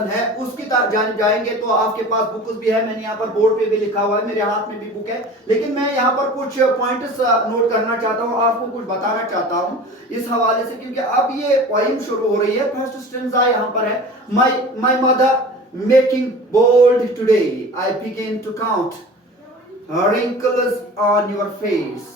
Person है उसकी जानिब जाएंगे तो आपके पास बुक्स भी है, मैंने यहाँ पर बोर्ड पे भी लिखा हुआ है, मेरे हाथ में भी बुक है, लेकिन मैं यहाँ पर कुछ पॉइंट्स नोट करना चाहता हूँ, आपको कुछ बताना चाहता हूँ इस हवाले से, क्योंकि अब ये पोइम शुरू हो रही है। फर्स्ट स्टेंजा यहाँ पर है, my mother making bold today I begin to count wrinkles on your face।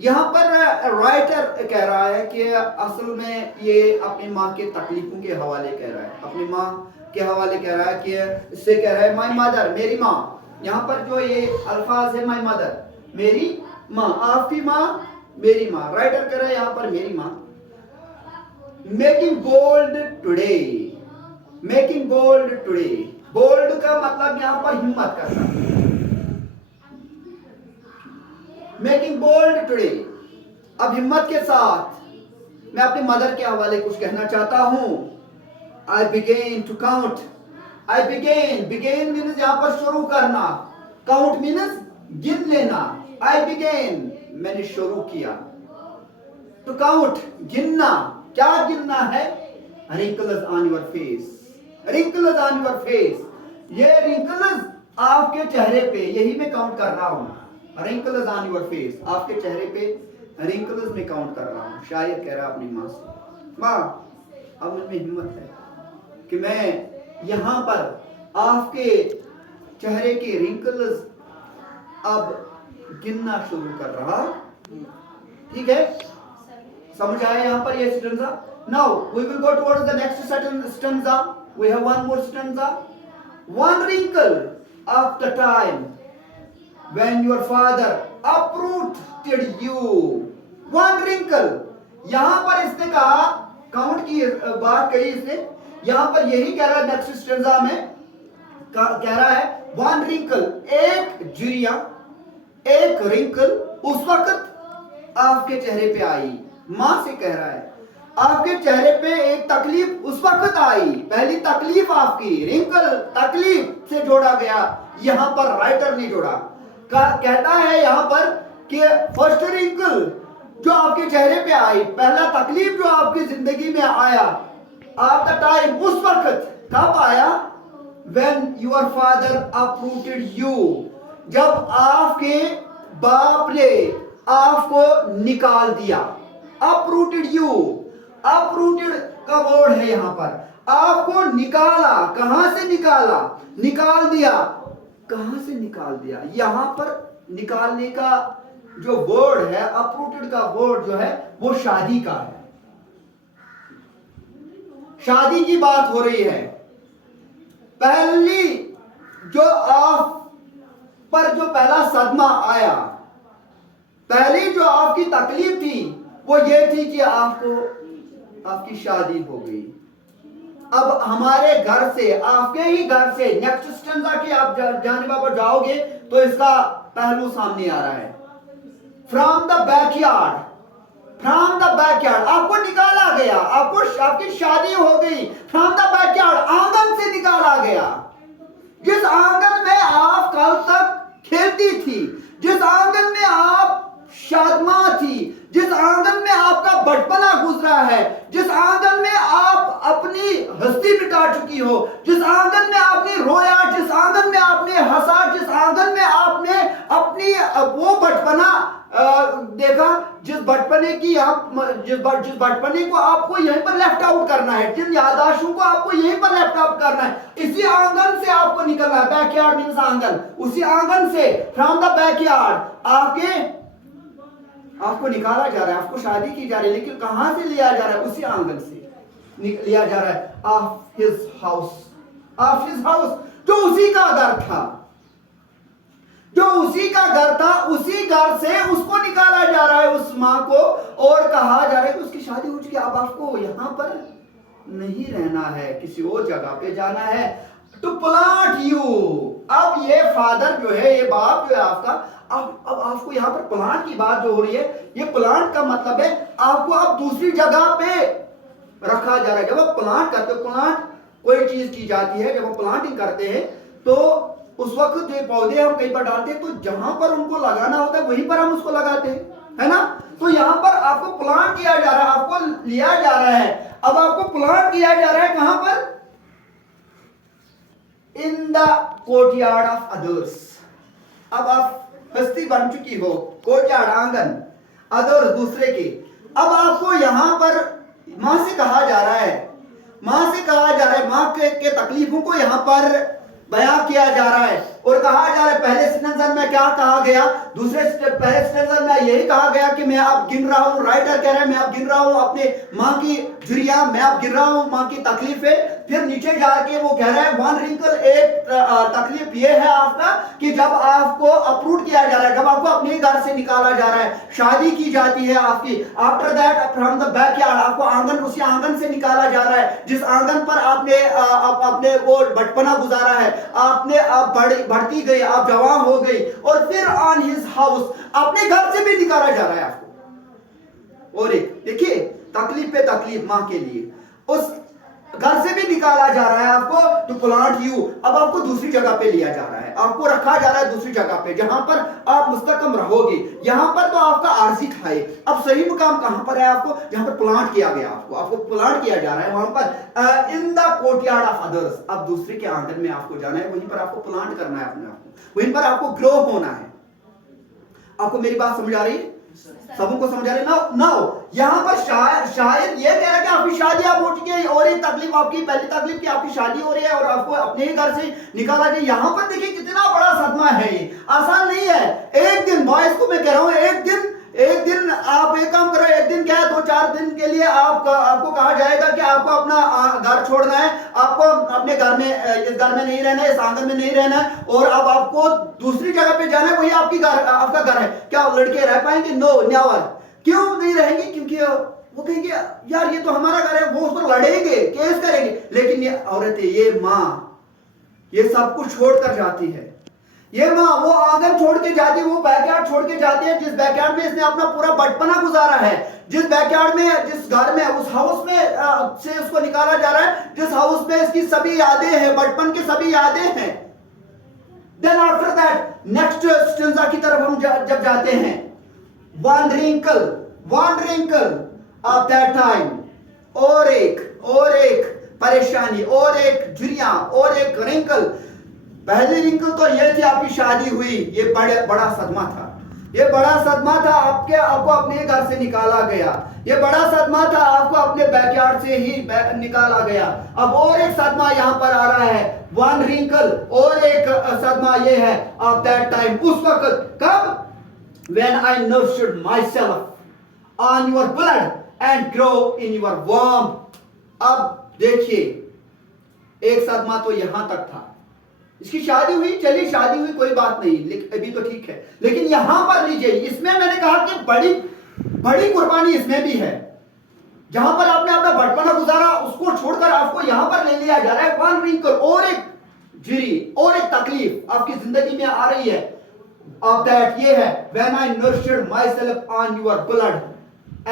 यहाँ पर राइटर कह रहा है कि असल में ये अपनी माँ के तकलीफों के हवाले कह रहा है, अपनी माँ के हवाले कह रहा है कि इससे कह रहा है माय मदर, मेरी माँ। यहाँ पर जो ये अल्फाज है माय मदर, मेरी माँ, आपकी माँ, मेरी माँ, राइटर कह रहा है यहाँ पर मेरी माँ। Making bold today, making bold today, bold का मतलब यहाँ पर हिम्मत करना, मेकिंग बोल्ड टुडे। अब हिम्मत के साथ मैं अपने मदर के हवाले कुछ कहना चाहता हूं। I begin to count, I begin, begin means यहां पर शुरू करना, काउंट मीन्स गिन लेना। आई बिगेन मैंने शुरू किया, टू काउंट गिनना, क्या गिनना है? Wrinkles on your face, wrinkles on your face, ये रिंकल्स आपके चेहरे पे, यही मैं काउंट कर रहा हूं। रिंकल्स ऑन योर फेस, आपके चेहरे पे रिंकल्स में काउंट कर रहा हूं। शायर कह रहा अपनी माँ से, माँ अब मुझमें हिम्मत है कि मैं यहाँ पर आपके चेहरे के रिंकल्स अब गिनना शुरू कर रहा। ठीक है, समझ आया यहाँ पर ये stanza? Now we will go towards the next stanza. We have one more stanza. One wrinkle of the time when your father uprooted you, one wrinkle। यहां पर इसने कहा, काउंट की बात कही इसने, यहां पर यही कह रहा है नेक्स्ट स्टेंजा में, कह रहा है वन रिंकल, एक झुर्रियां, एक रिंकल उस वक्त आपके चेहरे पे आई। मां से कह रहा है आपके चेहरे पे एक तकलीफ उस वक्त आई, पहली तकलीफ आपकी, रिंकल तकलीफ से जोड़ा गया, यहां पर राइटर ने जोड़ा। कहता है यहां पर कि फर्स्ट रिंकल जो आपके चेहरे पे आई, पहला तकलीफ जो आपकी जिंदगी में आया, आप द टाइम उस वक्त कब आया? when your father uprooted you, जब आपके बाप ने आपको निकाल दिया। uprooted you, uprooted का वर्ड है यहां पर, आपको निकाला, कहां से निकाला? निकाल दिया, कहां से निकाल दिया? यहां पर निकालने का जो वर्ड है, अपरूटेड का वर्ड जो है वो शादी का है, शादी की बात हो रही है। पहली जो आप पर जो पहला सदमा आया, पहली जो आपकी तकलीफ थी वो ये थी कि आपकी शादी हो गई। अब हमारे घर से, आपके ही घर से, नेक्स्ट स्टेंजा की आप जानिबा पर जाओगे तो इसका पहलू सामने आ रहा है। From the backyard, from the backyard आपको निकाला गया, आपकी शादी हो गई। फ्रॉम द बैकयार्ड, आंगन से निकाला गया। जिस आंगन में आप कल तक खेलती थी, जिस आंगन में आप शादमा थी, जिस आंगन में आपका बचपना गुजरा है, जिस आंगन में आप अपनी हस्ती मिटा चुकी हो, जिस आंगन में आपने रोया, जिस आंगन में आपने हंसा, जिस आंगन में आपने अपनी वो बचपना देखा, जिस बचपने की आप जिस बचपने को आपको यहीं पर लेफ्ट आउट करना है, जिन यादाशों को आपको यहीं पर लेफ्ट आउट करना है, इसी आंगन से आपको निकलना है। बैकयार्ड मींस आंगन, उसी आंगन से, फ्रॉम द बैकयार्ड आपको निकाला जा रहा है, आपको शादी की जा रही है, लेकिन कहां से लिया जा रहा है? उसी आंगन से लिया जा रहा है। Of his house, of his house, जो उसी का घर था, जो उसी का घर था, उसी घर से उसको निकाला जा रहा है, उस मां को, और कहा जा रहा है कि उसकी शादी हो चुकी है, अब आपको यहां पर नहीं रहना है, किसी और जगह पे जाना है। टू प्लांट यू, अब ये फादर जो है, ये बाप जो है आपका, अब आपको यहाँ पर प्लांट की बात जो हो रही है, ये प्लांट का मतलब है आपको अब दूसरी जगह पे रखा जा रहा है। जब आप प्लांट करते हो, प्लांट कोई चीज की जाती है, जब आप प्लांटिंग करते हैं तो उस वक्त जो पौधे हम कहीं पर डालते हैं, तो जहां पर उनको लगाना होता है वहीं पर हम उसको लगाते हैं, है ना? तो यहाँ पर आपको प्लांट किया जा रहा है, आपको लिया जा रहा है, अब आपको प्लांट किया जा रहा है कहां पर? In the courtyard of others. अब आप हस्ती बन चुकी हो, कोर्टयार्ड आंगन, अदर्स दूसरे के। अब आपको यहां पर मां से कहा जा रहा है, मां से कहा जा रहा है, मां के तकलीफों को यहां पर बयां किया जा रहा है और कहा जा रहा है। पहले स्टेंजा में क्या कहा गया, पहले स्टेंजा में यही कहा गया कि मैं अब गिन रहा हूं, राइटर कह रहा है मैं अब गिन रहा हूं अपने मां की झुर्रियां, मैं अब गिन रहा हूं मां की तकलीफें। फिर नीचे जाके वो कह रहा है वन रिंकल, एक तकलीफ ये है आपका कि जब आपको अपरूट किया जा रहा है, जब आपको अपने घर से निकाला जा रहा है, शादी की जाती है आपकी, after that from the backyard, आपको आंगन, उसी आंगन से निकाला जा रहा है जिस आंगन पर आपने अपने वो बचपना गुजारा है, आपने आप बढ़ती गई, आप जवान हो गई, और फिर ऑन हिज हाउस, अपने घर से भी निकाला जा रहा है आपको। और एक देखिए तकलीफ पे तकलीफ मां के लिए, उस घर से भी निकाला जा रहा है आपको, टू प्लांट यू, अब आपको दूसरी जगह पे लिया जा रहा है, आपको रखा जा रहा है दूसरी जगह पे जहां पर आप मुस्तकम रहोगे। यहां पर तो आपका आरजी था, अब सही मुकाम कहां पर है आपको, जहां पर प्लांट किया गया, आपको प्लांट किया जा रहा है वहां पर in the courtyard of others. अब दूसरे के आंगन में आपको जाना है, वहीं पर आपको प्लांट करना है अपने आप को, वहीं पर आपको ग्रो होना है। आपको मेरी बात समझ आ रही है? सबको समझ आ रही है ना? यहां पर शायद ये कह रहा है कि आपकी शादी आप हो चुकी है और एक तकलीफ, आपकी पहली तकलीफ कि आपकी शादी हो रही है और आपको अपने ही घर से निकाला गया। यहां पर देखिए कितना बड़ा सदमा है, ये आसान नहीं है। एक दिन बॉयज को मैं कह रहा हूं, एक दिन आप एक काम करो, एक दिन क्या है, 2-4 दिन के लिए आपको कहा जाएगा कि आपको अपना घर छोड़ना है, आपको अपने घर में, इस घर में नहीं रहना है, इस आंगन में नहीं रहना है, और अब आपको दूसरी जगह पे जाना है, वही आपका घर है। क्या लड़के रह पाएंगे? No, never. क्यों नहीं रहेंगे? क्योंकि वो कहेंगे यार ये तो हमारा घर है, वो उस पर लड़ेंगे, केस करेंगे। लेकिन ये औरतें, ये माँ, ये सब कुछ छोड़कर जाती है। ये माँ वो आंगन छोड़ के जाती है, वो बैकयार्ड छोड़ के जाती है, जिस बैकयार्ड में इसने अपना पूरा बचपना गुजारा है, जिस बैकयार्ड में, जिस घर में, उस हाउस में से उसको निकाला जा रहा है, जिस हाउस में इसकी सभी यादें हैं, बचपन की सभी यादें हैं। Then after that next stanza की तरफ हम जब जाते हैं, one wrinkle of that time, और एक परेशानी, और एक झुर्रियां, और एक रिंकल। पहली रिंकल तो ये थी आपकी शादी हुई, ये बड़ा सदमा था, ये बड़ा सदमा था, आपको अपने घर से निकाला गया, ये बड़ा सदमा था, आपको अपने बैकयार्ड से ही निकाला गया। अब और एक सदमा यहां पर आ रहा है, वन रिंकल, और एक सदमा ये है ऑफ दैट टाइम, उस वक्त कब, when I nurtured myself on your blood and grow in your warmth। अब देखिए एक सदमा तो यहां तक था, इसकी शादी हुई, चलिए शादी हुई कोई बात नहीं, अभी तो ठीक है, लेकिन यहां पर लीजिए, इसमें मैंने कहा कि बड़ी कुर्बानी इसमें भी है। जहां पर आपने अपना बचपना गुजारा, उसको छोड़कर आपको यहां पर ले लिया जा रहा है। वन रिंकल, और एक झुर्री, और एक तकलीफ आपकी जिंदगी में आ रही है। ऑफ दैट ये है, when I nurtured myself on your blood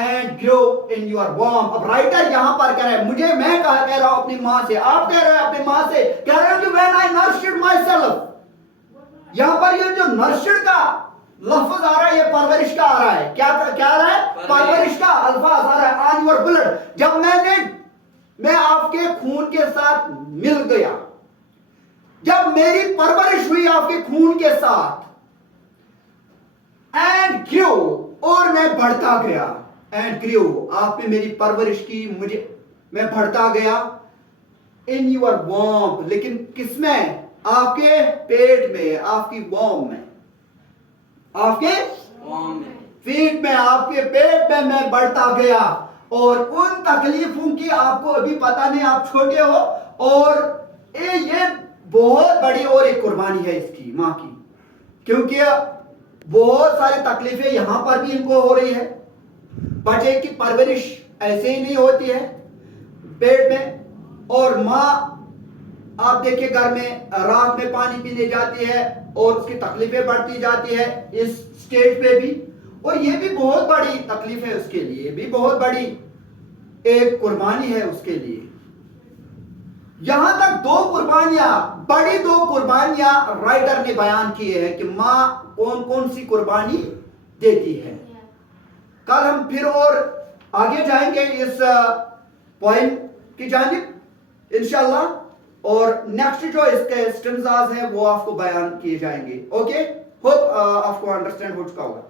and grow in your warmth। अब राइटर यहां पर कह रहे हैं, मैं कह रहा हूं अपनी मां से, आप कह रहे हैं अपनी मां से, कह रहे हो कि when I nurtured myself। यहां पर ये जो nurtured का लफ्ज आ रहा है, ये परवरिश का आ रहा है। क्या आ रहा है? परवरिश का अल्फाज आ रहा है। on your blood, जब मैं आपके खून के साथ मिल गया, जब मेरी परवरिश हुई आपके खून के साथ, एंड ग्रो, और मैं बढ़ता गया, एंड ग्रो, आपने मेरी परवरिश की, मैं बढ़ता गया, इन यूर वॉर्म, लेकिन किसमें? आपके पेट में, आपकी वॉर्म में, आपके फीट में, आपके पेट में मैं बढ़ता गया। और उन तकलीफों की आपको अभी पता नहीं, आप छोटे हो, और ये बहुत बड़ी और एक कुर्बानी है इसकी मां की, क्योंकि बहुत सारी तकलीफें यहां पर भी इनको हो रही है। बच्चे की परवरिश ऐसे ही नहीं होती है पेट में, और मां आप देखिए घर में रात में पानी पीने जाती है और उसकी तकलीफें बढ़ती जाती है इस स्टेज पे भी, और ये भी बहुत बड़ी तकलीफ है उसके लिए, भी बहुत बड़ी एक कुर्बानी है उसके लिए। यहां तक बड़ी दो कुर्बानियां राइटर ने बयान किए हैं कि मां कौन कौन सी कुर्बानी देती है। कल हम फिर और आगे जाएंगे इस पॉइंट की जानिब इंशाअल्लाह। और नेक्स्ट जो इसके स्टेंजाज है वो आपको बयान किए जाएंगे। ओके, होप आपको अंडरस्टैंड हो चुका होगा।